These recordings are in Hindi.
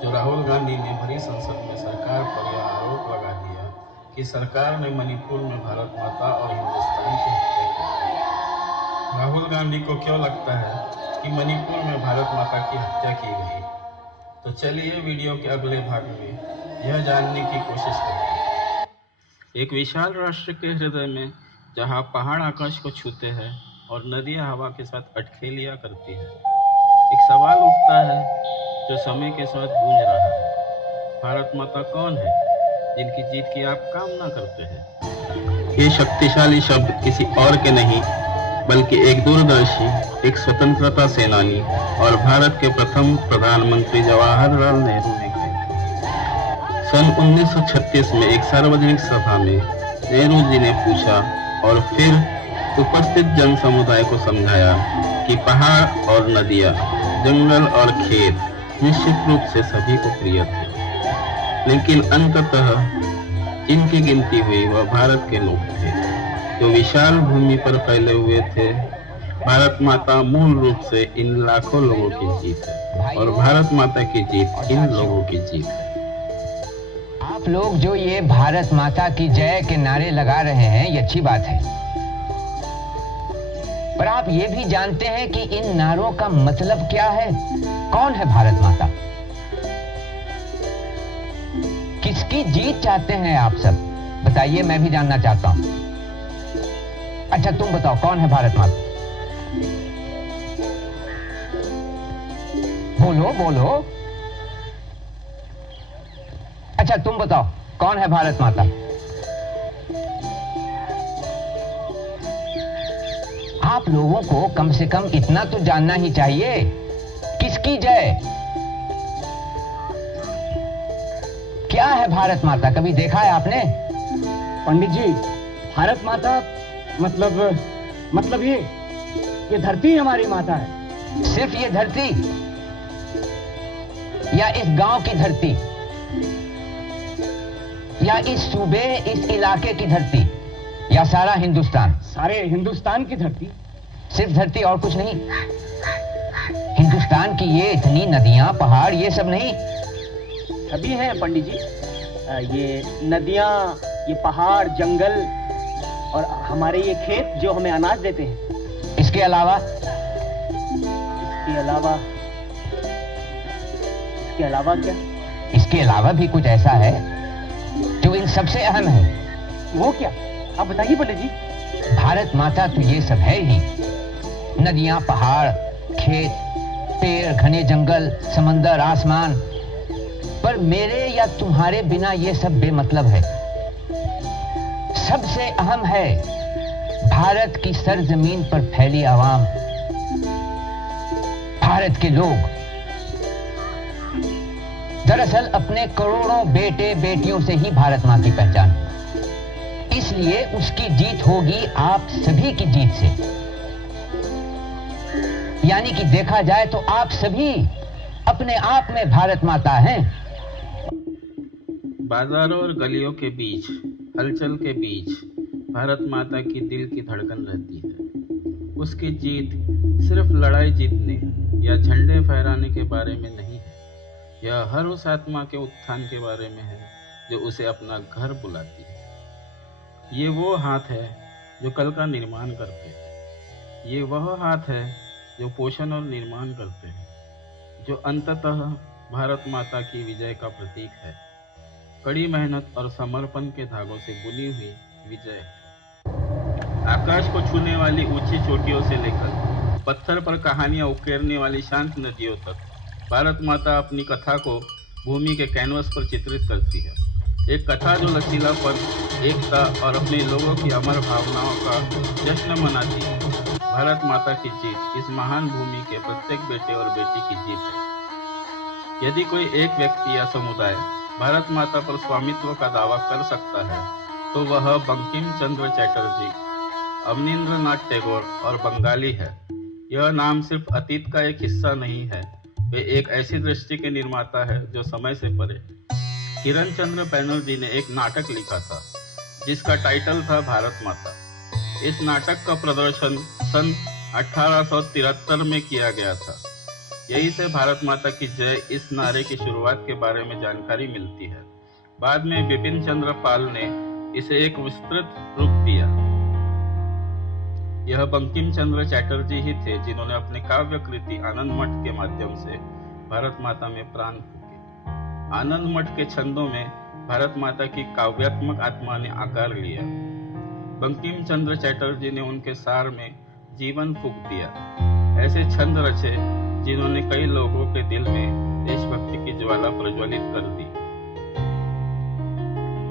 जो राहुल गांधी ने भरी संसद में सरकार पर यह आरोप लगा दिया कि सरकार ने मणिपुर में भारत माता और हिंदुस्तान की हत्या की। राहुल गांधी को क्यों लगता है कि मणिपुर में भारत माता की हत्या की गई? तो चलिए वीडियो के अगले भाग में यह जानने की कोशिश करते हैं। एक विशाल राष्ट्र के हृदय में जहां पहाड़ आकाश को छूते हैं और नदियां हवा के साथ अटखेलियां करती है, एक सवाल उठता है जो समय के साथ गूंज रहा है। भारत माता कौन है जिनकी जीत की आप कामना करते हैं? ये शक्तिशाली शब्द किसी और के नहीं बल्कि एक दूरदर्शी, एक स्वतंत्रता सेनानी और भारत के प्रथम प्रधानमंत्री जवाहरलाल नेहरू ने कहे। सन 1936 में एक सार्वजनिक सभा में नेहरू जी ने पूछा और फिर उपस्थित जन समुदाय को समझाया कि पहाड़ और नदियां, जंगल और खेत निश्चित रूप से सभी को प्रिय थे, लेकिन अंततः जिनकी गिनती हुई वह भारत के लोग थे, जो विशाल भूमि पर फैले हुए थे। भारत माता मूल रूप से इन लाखों लोगों की जीत है और भारत माता की जीत इन लोगों की जीत है। आप लोग जो ये भारत माता की जय के नारे लगा रहे हैं, ये अच्छी बात है, पर आप ये भी जानते हैं कि इन नारों का मतलब क्या है? कौन है भारत माता? किसकी जीत चाहते हैं आप सब? बताइए, मैं भी जानना चाहता हूं। अच्छा, तुम बताओ, कौन है भारत माता? बोलो बोलो। अच्छा, तुम बताओ, कौन है भारत माता? आप लोगों को कम से कम इतना तो जानना ही चाहिए, किसकी जय? क्या है भारत माता? कभी देखा है आपने? पंडित जी, भारत माता मतलब ये धरती हमारी माता है। सिर्फ ये धरती या इस गांव की धरती या इस सूबे, इस इलाके की धरती या सारा हिंदुस्तान? सारे हिंदुस्तान की धरती। सिर्फ धरती और कुछ नहीं? हिंदुस्तान की ये इतनी नदियां, पहाड़, ये सब नहीं? सभी हैं पंडित जी। ये नदियां, ये पहाड़, जंगल और हमारे ये खेत जो हमें अनाज देते हैं। इसके अलावा क्या? इसके अलावा भी कुछ ऐसा है जो इन सबसे अहम है। वो क्या? आप बताइए पंडित जी। भारत माता तो ये सब है ही, नदियां, पहाड़, खेत, पेड़, घने जंगल, समंदर, आसमान। पर मेरे या तुम्हारे बिना ये सब बेमतलब है। सबसे अहम है भारत की सरजमीन पर फैली आवाम, भारत के लोग। दरअसल अपने करोड़ों बेटे बेटियों से ही भारत मां की पहचान, इसलिए उसकी जीत होगी आप सभी की जीत से। यानी कि देखा जाए तो आप सभी अपने आप में भारत माता हैं। बाजारों और गलियों के बीच, हलचल के बीच भारत माता की दिल की धड़कन रहती है। उसकी जीत सिर्फ लड़ाई जीतने या झंडे फहराने के बारे में नहीं है, यह हर उस आत्मा के उत्थान के बारे में है जो उसे अपना घर बुलाती है। ये वो हाथ है जो कल का निर्माण करते हैं। ये वह हाथ है जो पोषण और निर्माण करते हैं, जो अंततः भारत माता की विजय का प्रतीक है। कड़ी मेहनत और समर्पण के धागों से बुनी हुई विजय। आकाश को छूने वाली ऊंची चोटियों से लेकर पत्थर पर कहानियां उकेरने वाली शांत नदियों तक, भारत माता अपनी कथा को भूमि के कैनवस पर चित्रित करती है। एक कथा जो लचीलापन, एकता और अपने लोगों की अमर भावनाओं का जश्न मनाती है। भारत माता की जीत इस महान भूमि के प्रत्येक बेटे और बेटी की जीत है। यदि कोई एक व्यक्ति या समुदाय भारत माता पर स्वामित्व का दावा कर सकता है तो वह बंकिम चंद्र चटर्जी, अवनींद्रनाथ टैगोर और बंगाली है। यह नाम सिर्फ अतीत का एक हिस्सा नहीं है, वे एक ऐसी दृष्टि के निर्माता है जो समय से परे। किरण चंद्र बैनर्जी ने एक नाटक लिखा था जिसका टाइटल था भारत माता। इस नाटक का प्रदर्शन सन 1873 में किया गया था। यही से भारत माता की जय इस नारे की शुरुआत के बारे में जानकारी मिलती है। बाद में बिपिन चंद्र पाल ने इसे एक विस्तृत रूप दिया। यह बंकिम चंद्र चटर्जी ही थे जिन्होंने अपनी काव्य कृति आनंद मठ के माध्यम से भारत माता में प्राण फूके। आनंद मठ के छंदों में भारत माता की काव्यात्मक आत्मा ने आकार लिया। बंकिम चंद्र चटर्जी ने उनके सार में जीवन फूंक दिया। ऐसे छंद रचे जिन्होंने कई लोगों के दिल में देशभक्ति की ज्वाला प्रज्वलित कर दी।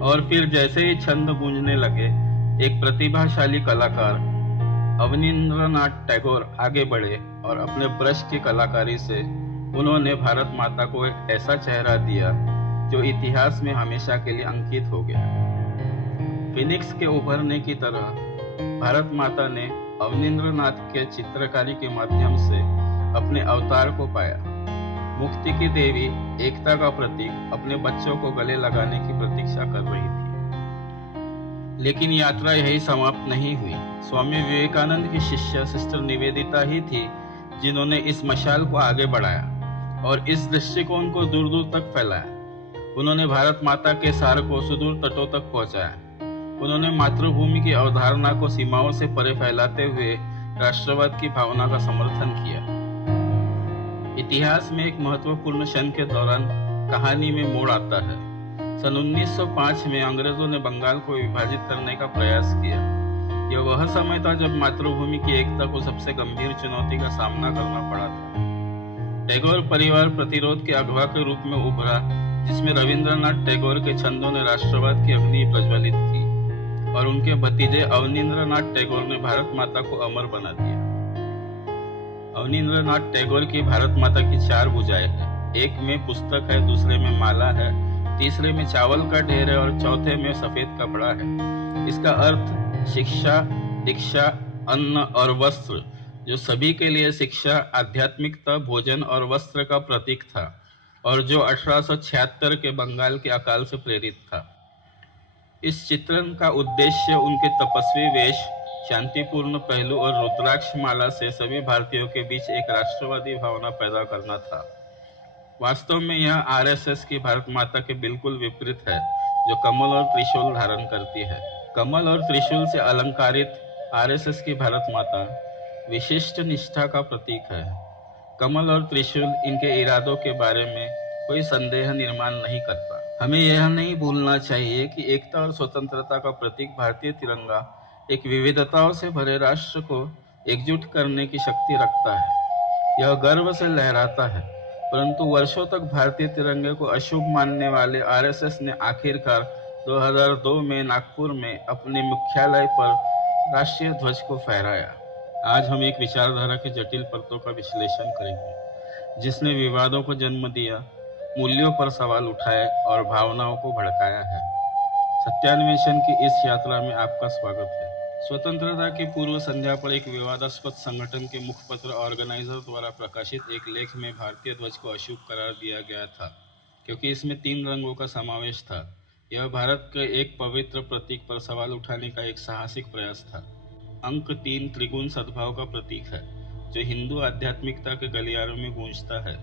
और फिर जैसे ही छंद गूंजने लगे, एक प्रतिभाशाली कलाकार अवनींद्रनाथ टैगोर आगे बढ़े और अपने ब्रश की कलाकारी से उन्होंने भारत माता को एक ऐसा चेहरा दिया जो इतिहास में हमेशा के लिए अंकित हो गया। फिनिक्स के उभरने की तरह भारत माता ने अवनींद्रनाथ के चित्रकारी के माध्यम से अपने अवतार को पाया। मुक्ति की देवी, एकता का प्रतीक, अपने बच्चों को गले लगाने की प्रतीक्षा कर रही थी। लेकिन यात्रा यही समाप्त नहीं हुई। स्वामी विवेकानंद की शिष्य सिस्टर निवेदिता ही थी जिन्होंने इस मशाल को आगे बढ़ाया और इस दृष्टिकोण को दूर दूर तक फैलाया। उन्होंने भारत माता के सार को सुदूर तटों तक पहुंचाया। उन्होंने मातृभूमि की अवधारणा को सीमाओं से परे फैलाते हुए राष्ट्रवाद की भावना का समर्थन किया। इतिहास में एक महत्वपूर्ण क्षण के दौरान कहानी में मोड़ आता है। सन 1905 में अंग्रेजों ने बंगाल को विभाजित करने का प्रयास किया। यह वह समय था जब मातृभूमि की एकता को सबसे गंभीर चुनौती का सामना करना पड़ा था। टैगोर परिवार प्रतिरोध के अगवा के रूप में उभरा, जिसमें रविंद्रनाथ टैगोर के छंदों ने राष्ट्रवाद की अग्नि प्रज्वलित की और उनके भतीजे अवनींद्रनाथ टैगोर ने भारत माता को अमर बना दिया। अवनींद्रनाथ टैगोर की भारत माता की 4 भुजाएं हैं। एक में पुस्तक है, दूसरे में माला है, तीसरे में चावल का ढेर है और चौथे में सफेद कपड़ा है। इसका अर्थ शिक्षा, दीक्षा, अन्न और वस्त्र, जो सभी के लिए शिक्षा, आध्यात्मिकता, भोजन और वस्त्र का प्रतीक था और जो 1876 के बंगाल के अकाल से प्रेरित था। इस चित्रण का उद्देश्य उनके तपस्वी वेश, शांतिपूर्ण पहलू और रुद्राक्ष माला से सभी भारतीयों के बीच एक राष्ट्रवादी भावना पैदा करना था। वास्तव में यह आरएसएस की भारत माता के बिल्कुल विपरीत है, जो कमल और त्रिशूल धारण करती है। कमल और त्रिशूल से अलंकारित आरएसएस की भारत माता विशिष्ट निष्ठा का प्रतीक है। कमल और त्रिशूल इनके इरादों के बारे में कोई संदेह निर्माण नहीं करता। हमें यह नहीं भूलना चाहिए कि एकता और स्वतंत्रता का प्रतीक भारतीय तिरंगा एक विविधताओं से भरे राष्ट्र को एकजुट करने की शक्ति रखता है। यह गर्व से लहराता है, परंतु वर्षों तक भारतीय तिरंगे को अशुभ मानने वाले आरएसएस ने आखिरकार 2002 में नागपुर में अपने मुख्यालय पर राष्ट्रीय ध्वज को फहराया। आज हम एक विचारधारा के जटिल परतों का विश्लेषण करेंगे, जिसने विवादों को जन्म दिया, मूल्यों पर सवाल उठाए और भावनाओं को भड़काया है। सत्यान्वेषण की इस यात्रा में आपका स्वागत है। स्वतंत्रता की पूर्व संध्या पर एक विवादास्पद संगठन के मुखपत्र ऑर्गेनाइजर द्वारा प्रकाशित एक लेख में भारतीय ध्वज को अशुभ करार दिया गया था, क्योंकि इसमें 3 रंगों का समावेश था। यह भारत के एक पवित्र प्रतीक पर सवाल उठाने का एक साहसिक प्रयास था। अंक 3 त्रिगुण सद्भाव का प्रतीक है, जो हिंदू आध्यात्मिकता के गलियारों में गूंजता है।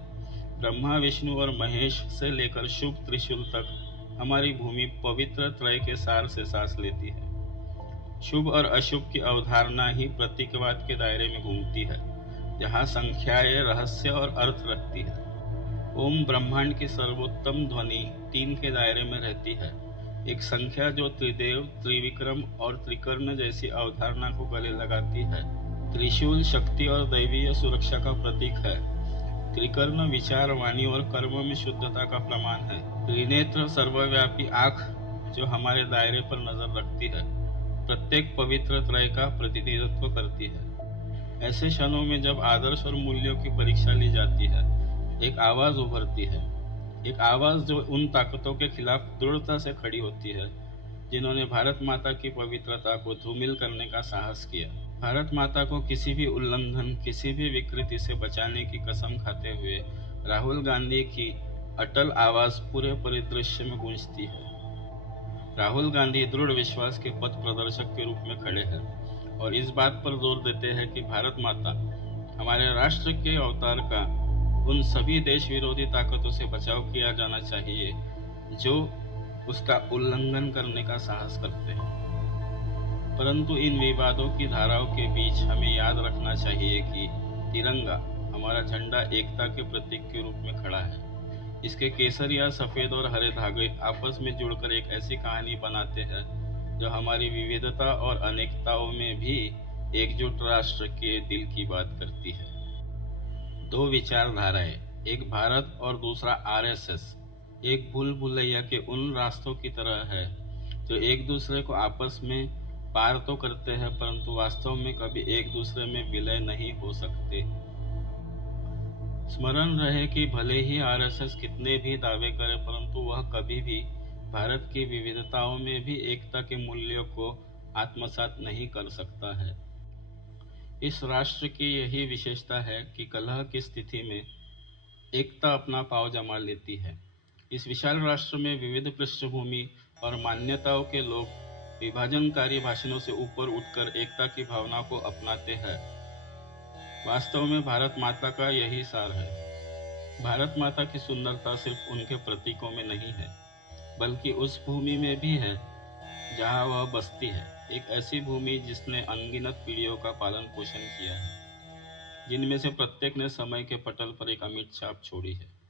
ब्रह्मा, विष्णु और महेश से लेकर शुभ त्रिशूल तक हमारी भूमि पवित्र त्रय के सार से सांस लेती है। शुभ और अशुभ की अवधारणा ही प्रतीकवाद के दायरे में घूमती है, जहाँ संख्याएं रहस्य और अर्थ रखती है। ओम ब्रह्मांड की सर्वोत्तम ध्वनि 3 के दायरे में रहती है, एक संख्या जो त्रिदेव, त्रिविक्रम और त्रिकर्ण जैसी अवधारणा को गले लगाती है। त्रिशूल शक्ति और दैवीय सुरक्षा का प्रतीक है। त्रिकर्ण विचार, वाणी और कर्म में शुद्धता का प्रमाण है। त्रिनेत्र सर्वव्यापी आँख जो हमारे दायरे पर नजर रखती है, प्रत्येक पवित्र त्रय का प्रतिनिधित्व करती है। ऐसे क्षणों में जब आदर्श और मूल्यों की परीक्षा ली जाती है, एक आवाज उभरती है, एक आवाज जो उन ताकतों के खिलाफ दृढ़ता से खड़ी होती है जिन्होंने भारत माता की पवित्रता को धूमिल करने का साहस किया। भारत माता को किसी भी उल्लंघन, किसी भी विकृति से बचाने की कसम खाते हुए राहुल गांधी की अटल आवाज पूरे परिदृश्य में गूंजती है। राहुल गांधी दृढ़ विश्वास के पथ प्रदर्शक के रूप में खड़े हैं और इस बात पर जोर देते हैं कि भारत माता हमारे राष्ट्र के अवतार का उन सभी देश विरोधी ताकतों से बचाव किया जाना चाहिए जो उसका उल्लंघन करने का साहस करते हैं। परंतु इन विवादों की धाराओं के बीच हमें याद रखना चाहिए कि तिरंगा, हमारा झंडा, एकता के प्रतीक के रूप में खड़ा है। इसके केसरिया, सफेद और हरे धागे आपस में जुड़कर एक ऐसी कहानी बनाते हैं जो हमारी विविधता और अनेकताओं में भी एकजुट राष्ट्र के दिल की बात करती है। दो विचारधाराएं, एक भारत और दूसरा आरएसएस, एक भूल भुलैया के उन रास्तों की तरह है जो एक दूसरे को आपस में पार तो करते हैं परंतु वास्तव में कभी एक दूसरे में विलय नहीं हो सकते। स्मरण रहे कि भले ही आरएसएस कितने भी दावे करे परंतु वह कभी भी भारत की विविधताओं में भी एकता के मूल्यों को आत्मसात नहीं कर सकता है। इस राष्ट्र की यही विशेषता है कि कलह की स्थिति में एकता अपना पांव जमा लेती है। इस विशाल राष्ट्र में विविध पृष्ठभूमि और मान्यताओं के लोग विभाजनकारी भाषणों से ऊपर उठकर एकता की भावना को अपनाते हैं। वास्तव में भारत माता का यही सार है। भारत माता की सुंदरता सिर्फ उनके प्रतीकों में नहीं है बल्कि उस भूमि में भी है जहाँ वह बसती है। एक ऐसी भूमि जिसने अनगिनत पीढ़ियों का पालन पोषण किया है, जिनमें से प्रत्येक ने समय के पटल पर एक अमिट छाप छोड़ी है।